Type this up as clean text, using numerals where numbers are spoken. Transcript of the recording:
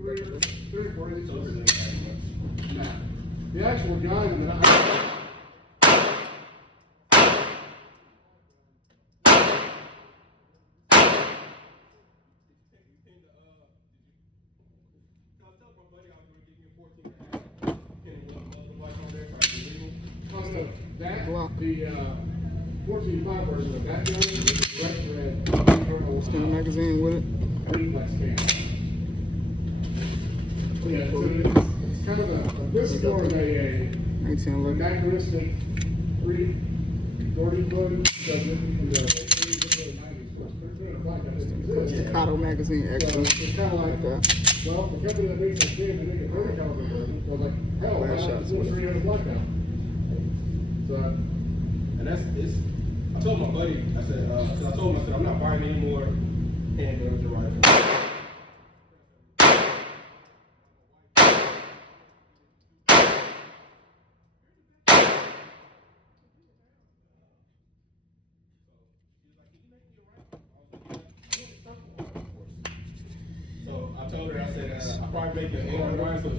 three or 4 inches. Now, the actual gun that the 14.5 version of that gun is direct red Skin magazine with it. reflex cam. Yeah, so it's kind of this is more of a 1911. anachronistic 40 foot doesn't Staccato magazine extra. it's kind of like that. well, the company that makes that cam, they make a 30 caliber version. So I was like, hell, why Last not shots do a with it. 300 blackout? So And it's. I told my buddy, I said, because I told him, I said, I'm not buying any more handguns or rifles. So I told her, I said, I probably make an AR rifle.